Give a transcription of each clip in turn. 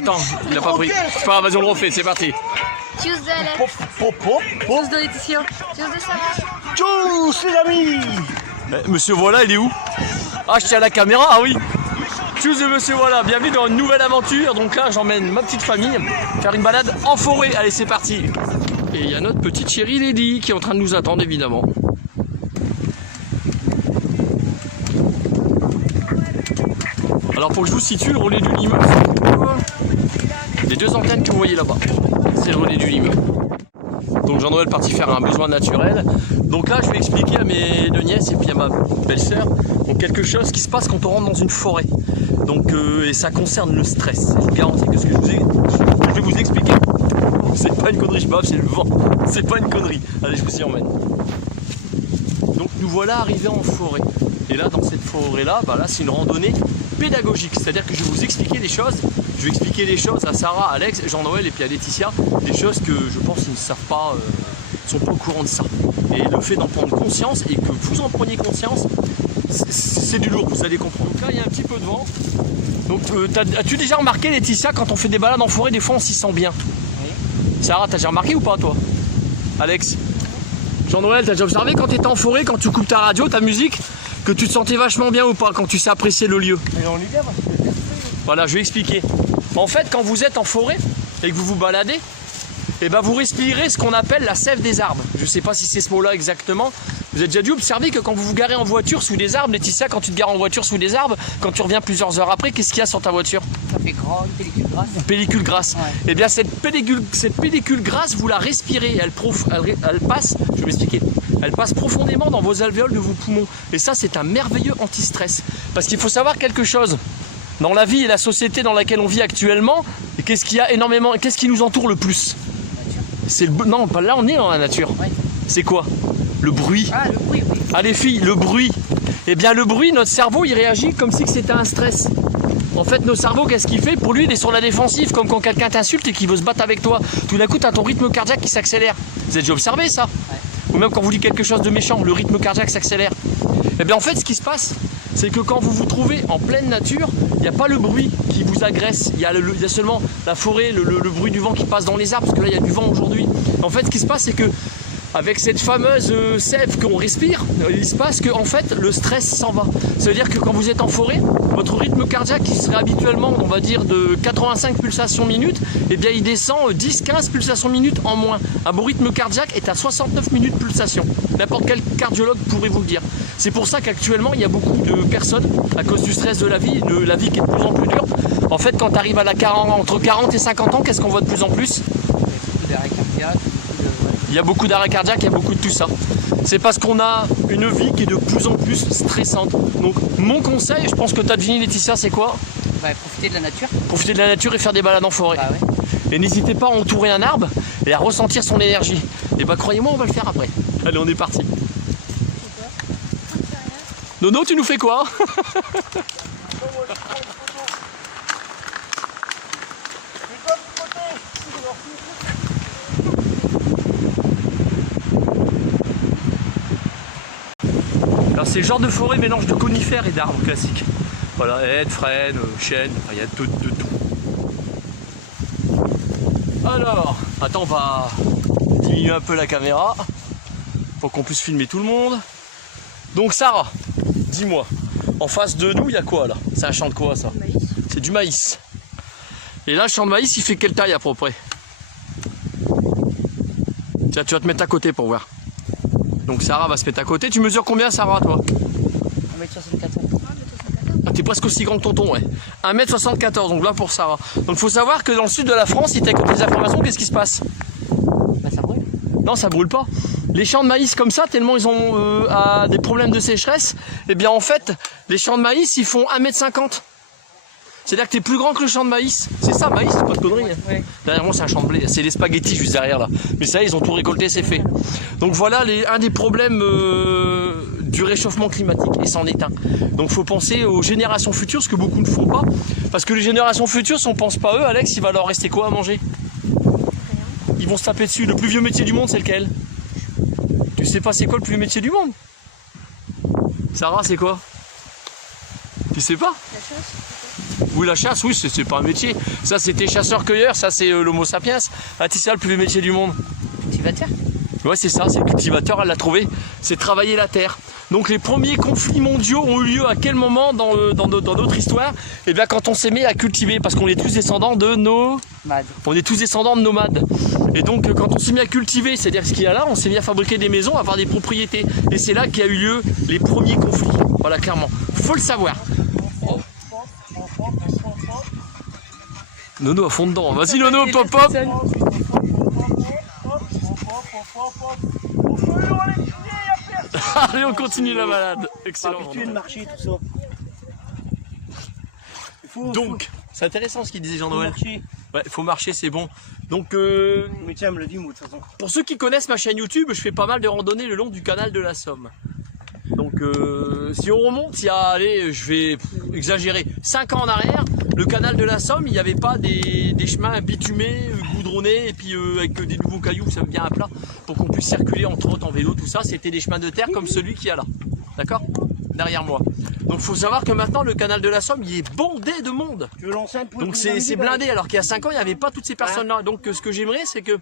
attends, il a pas pris. C'est pas grave, vas-y, on le refait, c'est parti. Tchuss de Alex. Tchuss de Laetitia. Tchuss de Sarah. Tchuss les amis. Monsieur Voilà, il est où? Ah, je tiens la caméra, ah oui. Tchuss de Monsieur Voilà, bienvenue dans une nouvelle aventure. Donc là, j'emmène ma petite famille faire une balade en forêt. Allez, c'est parti. Et il y a notre petite chérie Lady qui est en train de nous attendre, évidemment. Alors pour que je vous situe, le relais du Limeux, les deux antennes que vous voyez là-bas, c'est le relais du Limeux. Donc Jean-Noël est parti faire un besoin naturel. Donc là, je vais expliquer à mes deux nièces et puis à ma belle-sœur quelque chose qui se passe quand on rentre dans une forêt. Donc et ça concerne le stress. Je vous garantis que ce que je vais vous expliquer, c'est pas une connerie, je bave, c'est le vent. C'est pas une connerie. Allez, je vous y emmène. Donc nous voilà arrivés en forêt. Et là, dans cette forêt-là, bah là, c'est une randonnée pédagogique. C'est-à-dire que je vais vous expliquer des choses. Je vais expliquer des choses à Sarah, à Alex, Jean-Noël et puis à Laetitia. Des choses que je pense qu'ils ne savent pas, ils ne sont pas au courant de ça. Et le fait d'en prendre conscience et que vous en preniez conscience, c'est du lourd, vous allez comprendre. Donc là, il y a un petit peu de vent. Donc, as-tu déjà remarqué, Laetitia, quand on fait des balades en forêt, des fois, on s'y sent bien? Oui. Sarah, t'as déjà remarqué ou pas, toi? Alex? Jean-Noël, t'as déjà observé quand tu étais en forêt, quand tu coupes ta radio, ta musique, que tu te sentais vachement bien ou pas, quand tu sais apprécier le lieu? Voilà, je vais expliquer. En fait, quand vous êtes en forêt et que vous vous baladez, et ben vous respirez ce qu'on appelle la sève des arbres. Je ne sais pas si c'est ce mot-là exactement. Vous avez déjà dû observer que quand vous vous garez en voiture sous des arbres, Laetitia, quand tu te gares en voiture sous des arbres, quand tu reviens plusieurs heures après, qu'est-ce qu'il y a sur ta voiture? Ça fait grand, une pellicule grasse. Une pellicule grasse. Ouais. Et bien cette pellicule grasse, vous la respirez, elle passe, je vais m'expliquer, elle passe profondément dans vos alvéoles de vos poumons. Et ça, c'est un merveilleux anti-stress. Parce qu'il faut savoir quelque chose. Dans la vie et la société dans laquelle on vit actuellement, qu'est-ce qu'il y a énormément, qu'est-ce qui nous entoure le plus? C'est le non, pas là, on est dans la nature. Ouais. C'est quoi? Le bruit. Ah, le bruit, oui. Ah les filles, le bruit. Eh bien le bruit, notre cerveau, il réagit comme si c'était un stress. En fait, notre cerveau, qu'est-ce qu'il fait? Pour lui, il est sur la défensive, comme quand quelqu'un t'insulte et qu'il veut se battre avec toi. Tout d'un coup, tu as ton rythme cardiaque qui s'accélère. Vous avez déjà observé ça? Ouais. Ou même quand vous dites quelque chose de méchant, le rythme cardiaque s'accélère. Eh bien en fait, ce qui se passe, c'est que quand vous vous trouvez en pleine nature, il n'y a pas le bruit qui vous agresse, il y a seulement la forêt, le bruit du vent qui passe dans les arbres, parce que là il y a du vent aujourd'hui. En fait, ce qui se passe, c'est que avec cette fameuse sève qu'on respire, il se passe que en fait le stress s'en va. Ça veut dire que quand vous êtes en forêt, votre rythme cardiaque qui serait habituellement, on va dire, de 85 pulsations minutes, eh bien il descend 10-15 pulsations minutes en moins. Un bon rythme cardiaque est à 69 minutes pulsation. N'importe quel cardiologue pourrait vous le dire. C'est pour ça qu'actuellement il y a beaucoup de personnes, à cause du stress de la vie qui est de plus en plus dure. En fait, quand tu arrives à entre 40 et 50 ans, qu'est-ce qu'on voit de plus en plus? Il y a beaucoup d'arrêt cardiaque, il y a beaucoup de tout ça. C'est parce qu'on a une vie qui est de plus en plus stressante. Donc mon conseil, je pense que tu as deviné, Laetitia, c'est quoi? Bah, profiter de la nature. Profiter de la nature et faire des balades en forêt. Bah, ouais. Et n'hésitez pas à entourer un arbre et à ressentir son énergie. Et bah croyez-moi, on va le faire après. Allez, on est parti. Nono, tu nous fais quoi? Alors c'est le genre de forêt mélange de conifères et d'arbres classiques. Voilà, hêtres, frênes, chênes, il y a de tout. Alors, attends, on va diminuer un peu la caméra pour qu'on puisse filmer tout le monde. Donc Sarah, dis-moi, en face de nous, il y a quoi là? C'est un champ de quoi ça? C'est du maïs. Et là, le champ de maïs, il fait quelle taille à peu près? Tiens, tu vas te mettre à côté pour voir. Donc Sarah va se mettre à côté. Tu mesures combien, Sarah, toi? 1m74. Ah, t'es presque aussi grand que tonton, ouais. 1m74, donc là pour Sarah. Donc il faut savoir que dans le sud de la France, si tu écoutes les informations, qu'est-ce qui se passe? Bah ça brûle. Non, ça brûle pas. Les champs de maïs comme ça, tellement ils ont des problèmes de sécheresse, eh bien en fait, les champs de maïs, ils font 1m50. C'est-à-dire que tu es plus grand que le champ de maïs. C'est ça, maïs, c'est pas de conneries. Ouais. Derrière moi, c'est un champ de blé. C'est les spaghettis juste derrière là. Mais ça, ils ont tout récolté, c'est fait. Donc voilà un des problèmes du réchauffement climatique. Et c'en est un. Donc il faut penser aux générations futures, ce que beaucoup ne font pas. Parce que les générations futures, si on pense pas eux, Alex, il va leur rester quoi à manger? Ils vont se taper dessus. Le plus vieux métier du monde, c'est lequel? Tu sais pas c'est quoi le plus vieux métier du monde? Sarah, c'est quoi? Tu sais pas? La chasse. Oui, la chasse, oui, c'est pas un métier. Ça, c'était chasseur-cueilleur, ça, c'est l'homo sapiens. Ah, c'est ça le plus vieux métier du monde. Cultivateur. Ouais, c'est ça, c'est le cultivateur, elle l'a trouvé. C'est travailler la terre. Donc les premiers conflits mondiaux ont eu lieu à quel moment dans notre histoire? Eh bien quand on s'est mis à cultiver, parce qu'on est tous descendants de Mad. On est tous descendants de nomades. Et donc quand on s'est mis à cultiver, c'est-à-dire ce qu'il y a là, on s'est mis à fabriquer des maisons, à avoir des propriétés. Et c'est là qu'il y a eu lieu les premiers conflits. Voilà, clairement. Faut le savoir. Oh. Nono à fond dedans. Vas-y Nono, pop pop. Allez, on continue la balade. Excellent. Habitué de marcher, tout ça. Donc, c'est intéressant ce qu'il disait Jean-Noël. Marcher. Ouais, il faut marcher, c'est bon. Donc, Mais tiens, me le dit, moi, de toute façon. pour ceux qui connaissent ma chaîne YouTube, je fais pas mal de randonnées le long du canal de la Somme. Donc, si on remonte, il y a, allez, je vais exagérer, 5 ans en arrière, le canal de la Somme, il n'y avait pas des chemins bitumés, goudronnés, et puis avec des nouveaux cailloux, ça vient à plat, pour qu'on puisse circuler entre autres en vélo, tout ça. C'était des chemins de terre comme celui qu'il y a là. D'accord? Derrière moi. Donc, il faut savoir que maintenant, le canal de la Somme, il est bondé de monde. Tu veux lancer un peu? Donc c'est blindé, alors qu'il y a 5 ans, il n'y avait pas toutes ces personnes-là. Donc ce que j'aimerais, c'est que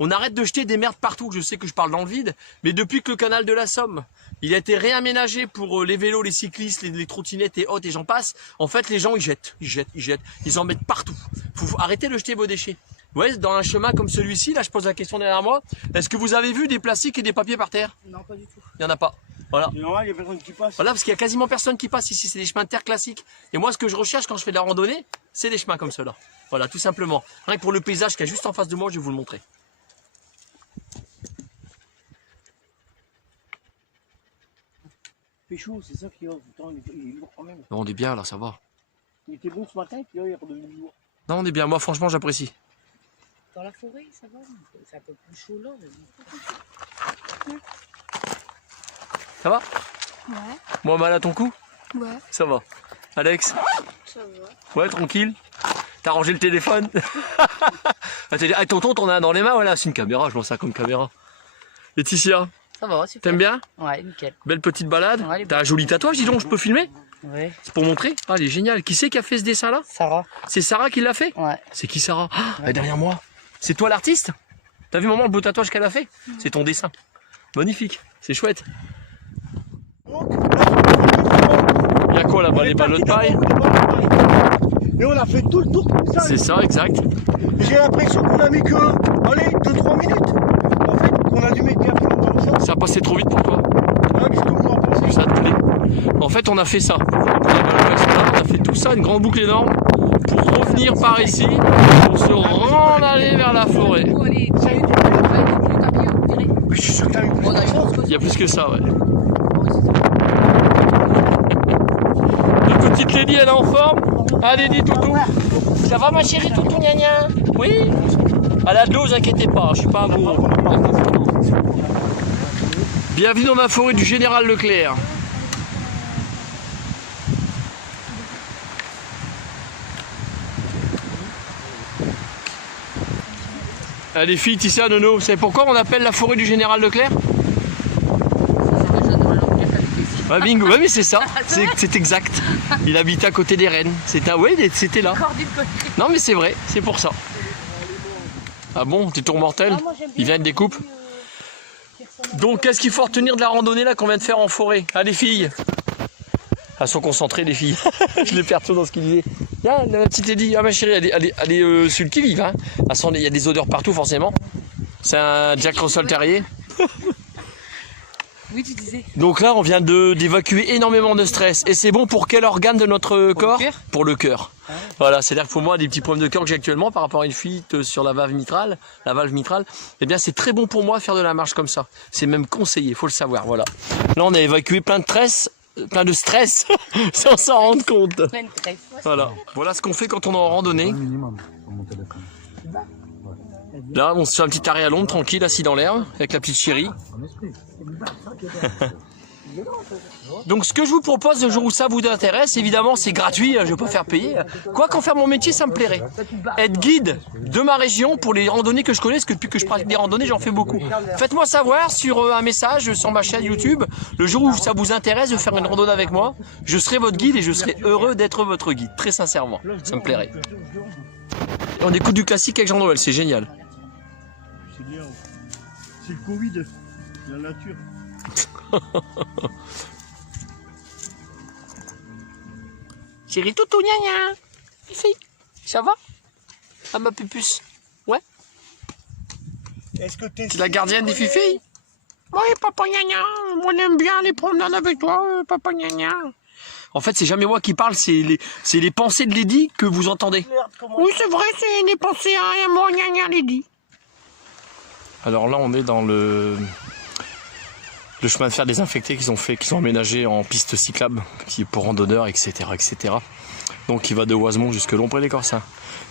on arrête de jeter des merdes partout. Je sais que je parle dans le vide, mais depuis que le canal de la Somme, il a été réaménagé pour les vélos, les cyclistes, les trottinettes et autres, et j'en passe, en fait, les gens, ils jettent. Ils en mettent partout. Faut arrêter de jeter vos déchets. Ouais, dans un chemin comme celui-ci, là, je pose la question derrière moi, est-ce que vous avez vu des plastiques et des papiers par terre? Non, pas du tout. Il n'y en a pas. Voilà. C'est normal, il y a personne qui passe. Voilà, parce qu'il y a quasiment personne qui passe ici, c'est des chemins de terre classiques. Et moi, ce que je recherche quand je fais de la randonnée, c'est des chemins comme ceux-là. Voilà, tout simplement. Rien que pour le paysage qu'il y a juste en face de moi, je vais vous le montrer. Il fait chaud, c'est ça qui est. Putain, il est lourd quand même. Non, on est bien là, ça va. Il était bon ce matin, puis là, il est redevenu lourd. Non, on est bien. Moi, franchement, j'apprécie. Dans la forêt, ça va. C'est un peu plus chaud là. Ça va? Ouais. Moi, mal à ton cou? Ouais. Ça va. Alex? Ça va. Ouais, tranquille. T'as rangé le téléphone? Ah, tonton, t'en as un dans les mains, voilà, c'est une caméra, je m'en sers comme caméra. Laetitia, Ça va, super. t'aimes bien? Ouais, nickel. Belle petite balade? Ouais, elle est T'as un joli tatouage, dis donc, je peux filmer? Ouais. C'est pour montrer? Ah, il est génial. Qui c'est qui a fait ce dessin-là? Sarah. C'est Sarah qui l'a fait? Ouais. C'est qui Sarah? Ah, elle est derrière moi. C'est toi l'artiste? T'as vu maman le beau tatouage qu'elle a fait? C'est ton dessin. Magnifique, c'est chouette. Il y a quoi là-bas? Les ballots de paille? Et on a fait tout le tour comme ça. C'est ça, exact. J'ai l'impression qu'on a mis que, allez, 2-3 minutes. En fait, qu'on a dû mettre bien plus longtemps que ça. Ça a passé trop vite pour toi? Ah, qu'est-ce que vous en pensez? Ça te plaît? En fait, on a fait ça. On a fait tout ça, une grande boucle énorme, pour revenir par ici, pour se rendre aller vers la forêt. Bon, allez, ça y est, tu peux le tapis, on dirait. Mais je suis sûr que t'as eu plus On a de chance. Il y a plus que ça, ouais. Bon, c'est ça. La petite Lady, elle est en forme? Allez, dis toutou. Ça va ma chérie toutou gna gna? Oui? Elle a de l'eau, vous inquiétez pas, je suis pas un bourreau. Bienvenue dans la forêt du Général Leclerc. Allez filles, Tissia, Nono, vous savez pourquoi on appelle la forêt du Général Leclerc? Ouais, bingo, ouais, mais c'est ça, c'est exact. Il habitait à côté des rennes. C'était c'était là. Non mais c'est vrai, c'est pour ça. Ah bon, t'es tour mortel? Il vient de découpe. Donc qu'est-ce qu'il faut retenir de la randonnée là qu'on vient de faire en forêt? Ah les filles, elles sont concentrées les filles. Je les perds tout dans ce qu'il disait. Tiens, la petite Eddie, ah ma chérie, elle est sur le qui-vive. Hein. Il y a des odeurs partout forcément. C'est un Jack Russell Terrier. Oui, tu disais. Donc là, on vient d'évacuer énormément de stress. Et c'est bon pour quel organe de notre corps? Pour le cœur. Voilà, c'est-à-dire que pour moi, des petits problèmes de cœur que j'ai actuellement par rapport à une fuite sur la valve mitrale, eh bien c'est très bon pour moi de faire de la marche comme ça. C'est même conseillé, il faut le savoir, voilà. Là, on a évacué plein de stress, sans s'en rendre compte. Plein de stress. Voilà, voilà ce qu'on fait quand on est en randonnée. Là, on se fait un petit arrêt à l'ombre, tranquille, assis dans l'herbe, avec la petite chérie. Donc ce que je vous propose le jour où ça vous intéresse, évidemment c'est gratuit, je ne vais pas faire payer. Quoi qu'en faire mon métier, ça me plairait. Être guide de ma région pour les randonnées que je connais, parce que depuis que je pratique des randonnées, j'en fais beaucoup. Faites-moi savoir sur un message sur ma chaîne YouTube, le jour où ça vous intéresse de faire une randonnée avec moi, je serai votre guide et je serai heureux d'être votre guide, très sincèrement, ça me plairait. Et on écoute du classique avec Jean-Noël, c'est génial. C'est bien. C'est le Covid, la nature. Chérie toutou gna gna. Fifi, ça va? Ah ma pupuce. Ouais. Est-ce que t'es C'est la gardienne des filles. Oui papa gna gna. Moi on aime bien les promenades avec toi, papa gna gna. En fait c'est jamais moi qui parle, c'est les pensées de Lady que vous entendez. Oui c'est vrai, c'est les pensées à moi gna gna Lady. Alors là on est dans le chemin de fer désinfecté qu'ils ont fait, qu'ils ont aménagé en piste cyclable, qui est pour randonneurs, etc., etc. Donc il va de Oisemont jusque Lompré les Corsins.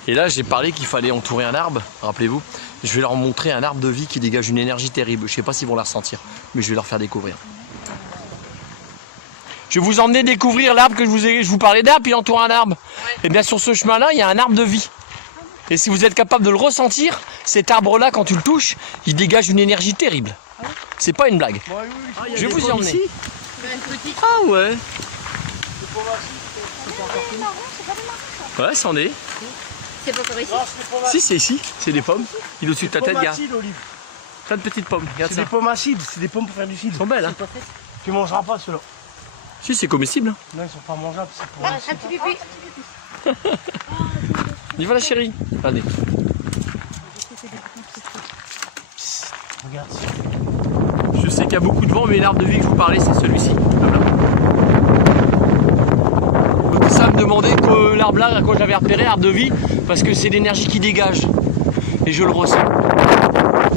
Et là j'ai parlé qu'il fallait entourer un arbre, rappelez-vous. Je vais leur montrer un arbre de vie qui dégage une énergie terrible. Je sais pas s'ils vont la ressentir, mais je vais leur faire découvrir. Je vais vous emmener découvrir l'arbre que je vous parlais d'arbre, puis entourer un arbre. Et bien sur ce chemin-là, il y a un arbre de vie. Et si vous êtes capable de le ressentir, cet arbre-là, quand tu le touches, il dégage une énergie terrible. C'est pas une blague. Je vais vous y emmener. Ah ouais. Ouais, c'en est. C'est pas par ici. Si, c'est ici. C'est des pommes. Il est au-dessus de ta tête, gars. Olive. Plein de petites pommes. Regarde C'est ça. des pommes acides, c'est des pommes pour faire du cidre. Elles sont belles, hein. Tu mangeras pas ceux-là. Si, c'est comestible. Hein. Non, ils sont pas mangeables, c'est pour Un petit pipi. On y va, la chérie. Allez. Regarde. Je sais qu'il y a beaucoup de vent, mais l'arbre de vie que je vous parlais, c'est celui-ci. Voilà. Donc ça me demandait que l'arbre là, quand j'avais repéré l'arbre de vie, parce que c'est l'énergie qui dégage. Et je le ressens.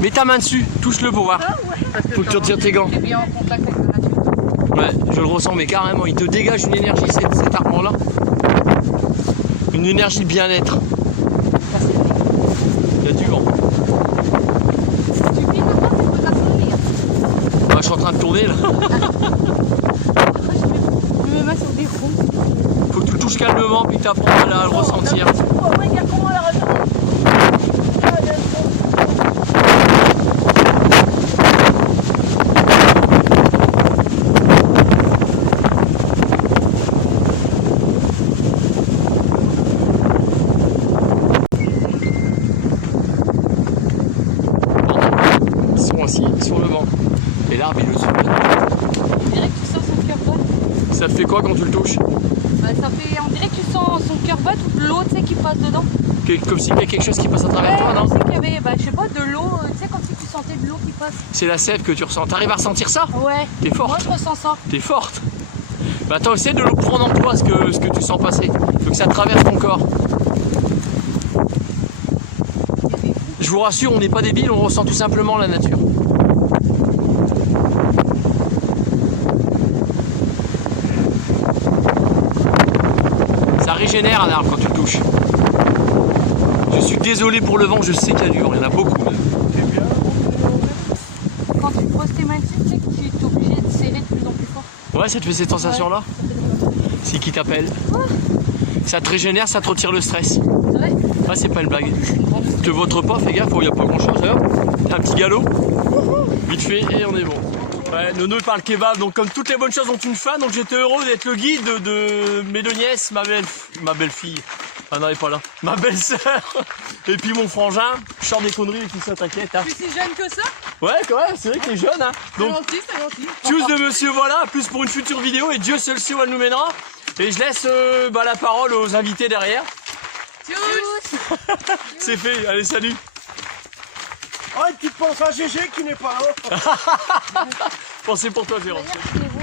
Mets ta main dessus, touche-le pour voir. Faut que tu retires tes gants. C'est bien en contact avec la nature. Ouais, je le ressens, mais carrément, il te dégage une énergie, cet arbre-là. Une énergie de bien-être. Il y a du vent. Tu filmes pas, tu peux t'assouvir. Ah, je suis en train de tourner là. Je me mets sur des ronds. Faut que tu le touches calmement, puis tu apprends à le ressentir. Regarde comment elle regarde. Ils sont assis sur le banc. Et l'arbre, il le suit. On dirait que tu sens son cœur battre. Ça te fait quoi quand tu le touches? Bah, on dirait que tu sens son cœur battre ou de l'eau, tu sais, qui passe dedans. Comme s'il y a quelque chose qui passe à travers toi, non? Tu sais qu'il y avait, bah, je sais pas, de l'eau, tu sais, comme si tu sentais de l'eau qui passe. C'est la sève que tu ressens. T'arrives à ressentir ça? Ouais. T'es forte. Moi, je ressens ça. T'es forte. Bah attends, essaie de le prendre en toi, ce que tu sens passer. Faut que ça traverse ton corps. Je vous rassure, on n'est pas débiles, on ressent tout simplement la nature. Ça régénère un arbre quand tu le touches. Je suis désolé pour le vent, je sais qu'il y a du vent, il y en a beaucoup. Quand tu poses tes mains dessus, tu sais que tu es obligé de serrer de plus en plus fort. Ouais, ça te fait cette sensation-là? C'est qui t'appelle? Ça te régénère, ça te retire le stress. Ouais. Ouais, c'est pas une blague. Te vautre pas, fais gaffe, il n'y a pas grand chose. Un petit galop, vite fait, et on est bon. Ouais, Nono il parle kebab, donc comme toutes les bonnes choses ont une fin, donc j'étais heureux d'être le guide de mes deux nièces, ma belle-fille. Ah non, elle est pas là. Ma belle-sœur, et puis mon frangin. Je sors des conneries et tout ça, t'inquiète. Hein. Tu es si jeune que ça? Ouais, quand même, c'est vrai que t'es jeune. Hein. Donc, C'est gentil. tous de monsieur, voilà, plus pour une future vidéo, et Dieu seul sait où elle nous mènera. Et je laisse la parole aux invités derrière. C'est fait, allez, salut. Oh, une petite pense à GG qui n'est pas là. Pensez pour toi, Jérôme. Vous